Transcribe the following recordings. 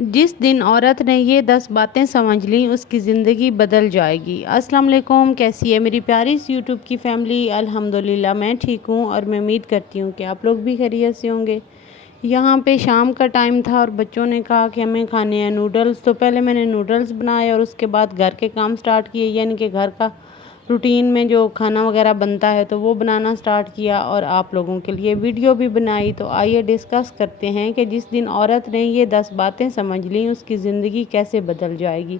جس دن عورت نے یہ 10 باتیں سمجھ لیں اس کی زندگی بدل جائے گی۔ السلام علیکم، کیسی ہے میری پیاری سی یوٹیوب کی فیملی؟ الحمدللہ میں ٹھیک ہوں اور میں امید کرتی ہوں کہ آپ لوگ بھی خیریت سے ہوں گے۔ یہاں پہ شام کا ٹائم تھا اور بچوں نے کہا کہ ہمیں کھانے ہیں نوڈلز، تو پہلے میں نے نوڈلز بنائے اور اس کے بعد گھر کے کام سٹارٹ کیے، یعنی کہ گھر کا روٹین میں جو کھانا وغیرہ بنتا ہے تو وہ بنانا سٹارٹ کیا اور آپ لوگوں کے لیے ویڈیو بھی بنائی۔ تو آئیے ڈسکس کرتے ہیں کہ جس دن عورت نے یہ 10 باتیں سمجھ لیں اس کی زندگی کیسے بدل جائے گی۔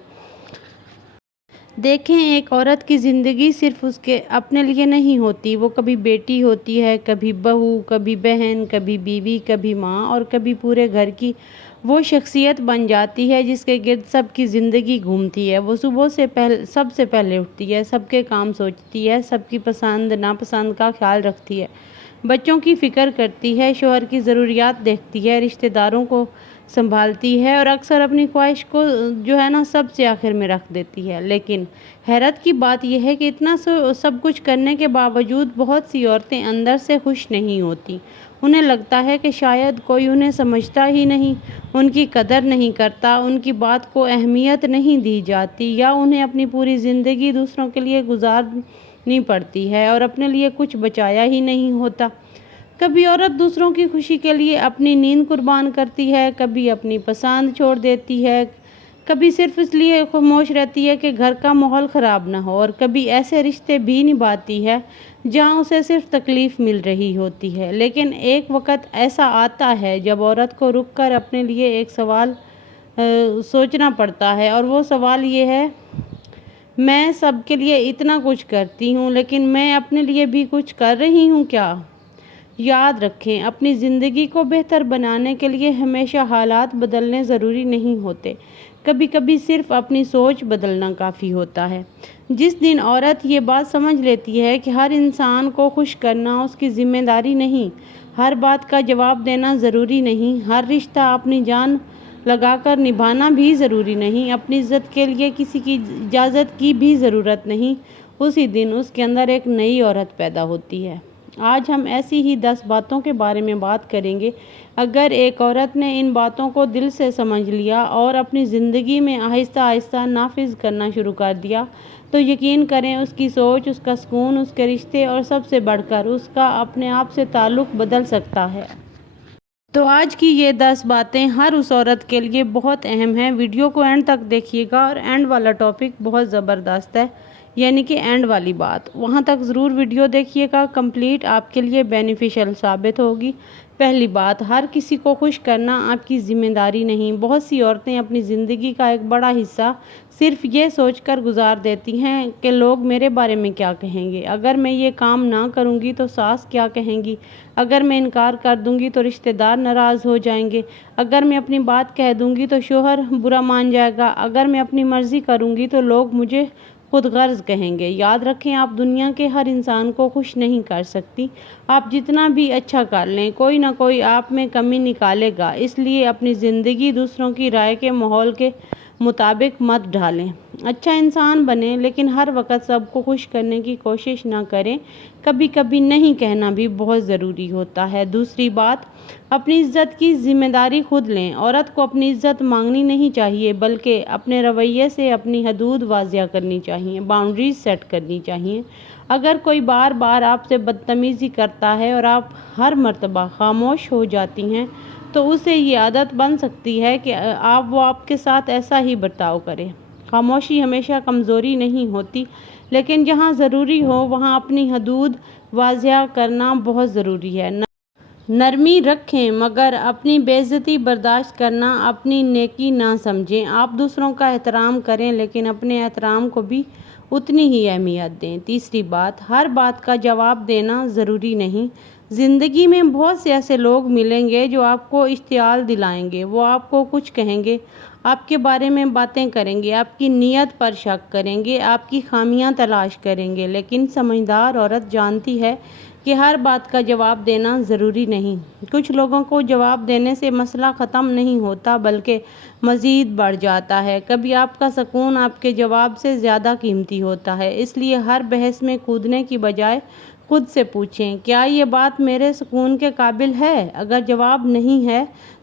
دیکھیں، ایک عورت کی زندگی صرف اس کے اپنے لیے نہیں ہوتی، وہ کبھی بیٹی ہوتی ہے، کبھی بہو، کبھی بہن، کبھی بیوی، کبھی ماں اور کبھی پورے گھر کی وہ شخصیت بن جاتی ہے جس کے گرد سب کی زندگی گھومتی ہے۔ وہ صبح سے سب سے پہلے اٹھتی ہے، سب کے کام سوچتی ہے، سب کی پسند ناپسند کا خیال رکھتی ہے، بچوں کی فکر کرتی ہے، شوہر کی ضروریات دیکھتی ہے، رشتہ داروں کو سنبھالتی ہے اور اکثر اپنی خواہش کو سب سے آخر میں رکھ دیتی ہے۔ لیکن حیرت کی بات یہ ہے کہ اتنا سب کچھ کرنے کے باوجود بہت سی عورتیں اندر سے خوش نہیں ہوتی۔ انہیں لگتا ہے کہ شاید کوئی انہیں سمجھتا ہی نہیں، ان کی قدر نہیں کرتا، ان کی بات کو اہمیت نہیں دی جاتی، یا انہیں اپنی پوری زندگی دوسروں کے لیے گزارنی پڑتی ہے اور اپنے لیے کچھ بچایا ہی نہیں ہوتا۔ کبھی عورت دوسروں کی خوشی کے لیے اپنی نیند قربان کرتی ہے، کبھی اپنی پسند چھوڑ دیتی ہے، کبھی صرف اس لیے خاموش رہتی ہے کہ گھر کا ماحول خراب نہ ہو، اور کبھی ایسے رشتے بھی نبھاتی ہے جہاں اسے صرف تکلیف مل رہی ہوتی ہے۔ لیکن ایک وقت ایسا آتا ہے جب عورت کو رک کر اپنے لیے ایک سوال سوچنا پڑتا ہے، اور وہ سوال یہ ہے: میں سب کے لیے اتنا کچھ کرتی ہوں لیکن میں اپنے لیے بھی کچھ کر رہی ہوں کیا؟ یاد رکھیں، اپنی زندگی کو بہتر بنانے کے لیے ہمیشہ حالات بدلنے ضروری نہیں ہوتے، کبھی کبھی صرف اپنی سوچ بدلنا کافی ہوتا ہے۔ جس دن عورت یہ بات سمجھ لیتی ہے کہ ہر انسان کو خوش کرنا اس کی ذمہ داری نہیں، ہر بات کا جواب دینا ضروری نہیں، ہر رشتہ اپنی جان لگا کر نبھانا بھی ضروری نہیں، اپنی عزت کے لیے کسی کی اجازت کی بھی ضرورت نہیں، اسی دن اس کے اندر ایک نئی عورت پیدا ہوتی ہے۔ آج ہم ایسی ہی 10 باتوں کے بارے میں بات کریں گے۔ اگر ایک عورت نے ان باتوں کو دل سے سمجھ لیا اور اپنی زندگی میں آہستہ آہستہ نافذ کرنا شروع کر دیا تو یقین کریں اس کی سوچ، اس کا سکون، اس کے رشتے اور سب سے بڑھ کر اس کا اپنے آپ سے تعلق بدل سکتا ہے۔ تو آج کی یہ 10 باتیں ہر اس عورت کے لیے بہت اہم ہیں۔ ویڈیو کو اینڈ تک دیکھیے گا، اور اینڈ والا ٹاپک بہت زبردست ہے، یعنی کہ اینڈ والی بات، وہاں تک ضرور ویڈیو دیکھیے گا، کمپلیٹ آپ کے لیے بینیفیشل ثابت ہوگی۔ پہلی بات: ہر کسی کو خوش کرنا آپ کی ذمہ داری نہیں۔ بہت سی عورتیں اپنی زندگی کا ایک بڑا حصہ صرف یہ سوچ کر گزار دیتی ہیں کہ لوگ میرے بارے میں کیا کہیں گے، اگر میں یہ کام نہ کروں گی تو ساس کیا کہیں گی، اگر میں انکار کر دوں گی تو رشتہ دار ناراض ہو جائیں گے، اگر میں اپنی بات کہہ دوں گی تو شوہر برا مان جائے گا، اگر میں اپنی مرضی کروں گی تو لوگ مجھے خود غرض کہیں گے۔ یاد رکھیں، آپ دنیا کے ہر انسان کو خوش نہیں کر سکتی۔ آپ جتنا بھی اچھا کر لیں، کوئی نہ کوئی آپ میں کمی نکالے گا، اس لیے اپنی زندگی دوسروں کی رائے کے ماحول کے مطابق مت ڈھالیں۔ اچھا انسان بنیں لیکن ہر وقت سب کو خوش کرنے کی کوشش نہ کریں، کبھی کبھی نہیں کہنا بھی بہت ضروری ہوتا ہے۔ دوسری بات: اپنی عزت کی ذمہ داری خود لیں۔ عورت کو اپنی عزت مانگنی نہیں چاہیے، بلکہ اپنے رویے سے اپنی حدود واضح کرنی چاہیے، باؤنڈریز سیٹ کرنی چاہیے۔ اگر کوئی بار بار آپ سے بدتمیزی کرتا ہے اور آپ ہر مرتبہ خاموش ہو جاتی ہیں تو اسے یہ عادت بن سکتی ہے کہ وہ آپ کے ساتھ ایسا ہی برتاؤ کرے۔ خاموشی ہمیشہ کمزوری نہیں ہوتی، لیکن جہاں ضروری ہو وہاں اپنی حدود واضح کرنا بہت ضروری ہے۔ نرمی رکھیں مگر اپنی بے عزتی برداشت کرنا اپنی نیکی نہ سمجھیں۔ آپ دوسروں کا احترام کریں لیکن اپنے احترام کو بھی اتنی ہی اہمیت دیں۔ تیسری بات: ہر بات کا جواب دینا ضروری نہیں۔ زندگی میں بہت سے ایسے لوگ ملیں گے جو آپ کو اشتعال دلائیں گے، وہ آپ کو کچھ کہیں گے، آپ کے بارے میں باتیں کریں گے، آپ کی نیت پر شک کریں گے، آپ کی خامیاں تلاش کریں گے، لیکن سمجھدار عورت جانتی ہے کہ ہر بات کا جواب دینا ضروری نہیں۔ کچھ لوگوں کو جواب دینے سے مسئلہ ختم نہیں ہوتا بلکہ مزید بڑھ جاتا ہے۔ کبھی آپ کا سکون آپ کے جواب سے زیادہ قیمتی ہوتا ہے، اس لیے ہر بحث میں کودنے کی بجائے خود سے پوچھیں: کیا یہ بات میرے سکون کے قابل ہے؟ اگر جواب نہیں ہے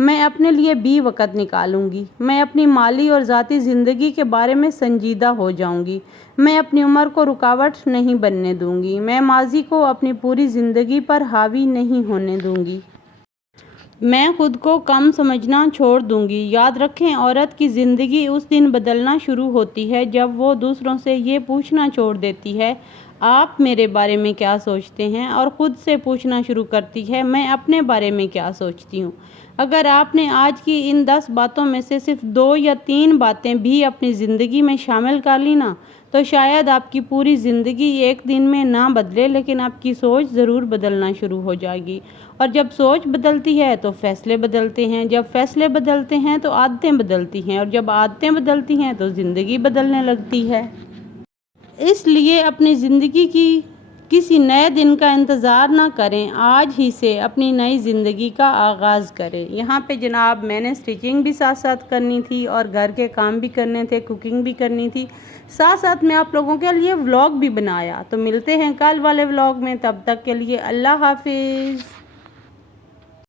میں اپنے لیے بھی وقت نکالوں گی۔ میں اپنی مالی اور ذاتی زندگی کے بارے میں سنجیدہ ہو جاؤں گی۔ میں اپنی عمر کو رکاوٹ نہیں بننے دوں گی۔ میں ماضی کو اپنی پوری زندگی پر حاوی نہیں ہونے دوں گی۔ میں خود کو کم سمجھنا چھوڑ دوں گی۔ یاد رکھیں، عورت کی زندگی اس دن بدلنا شروع ہوتی ہے جب وہ دوسروں سے یہ پوچھنا چھوڑ دیتی ہے، آپ میرے بارے میں کیا سوچتے ہیں، اور خود سے پوچھنا شروع کرتی ہے، میں اپنے بارے میں کیا سوچتی ہوں۔ اگر آپ نے آج کی ان 10 باتوں میں سے صرف 2 یا 3 باتیں بھی اپنی زندگی میں شامل کر لی نا، تو شاید آپ کی پوری زندگی ایک دن میں نہ بدلے، لیکن آپ کی سوچ ضرور بدلنا شروع ہو جائے گی۔ اور جب سوچ بدلتی ہے تو فیصلے بدلتے ہیں، جب فیصلے بدلتے ہیں تو عادتیں بدلتی ہیں، اور جب عادتیں بدلتی ہیں تو زندگی بدلنے لگتی ہے۔ اس لیے اپنی زندگی کی کسی نئے دن کا انتظار نہ کریں، آج ہی سے اپنی نئی زندگی کا آغاز کریں۔ یہاں پہ جناب میں نے سٹیچنگ بھی ساتھ ساتھ کرنی تھی اور گھر کے کام بھی کرنے تھے، کوکنگ بھی کرنی تھی، ساتھ ساتھ میں آپ لوگوں کے لیے ولاگ بھی بنایا۔ تو ملتے ہیں کل والے ولاگ میں، تب تک کے لیے اللہ حافظ۔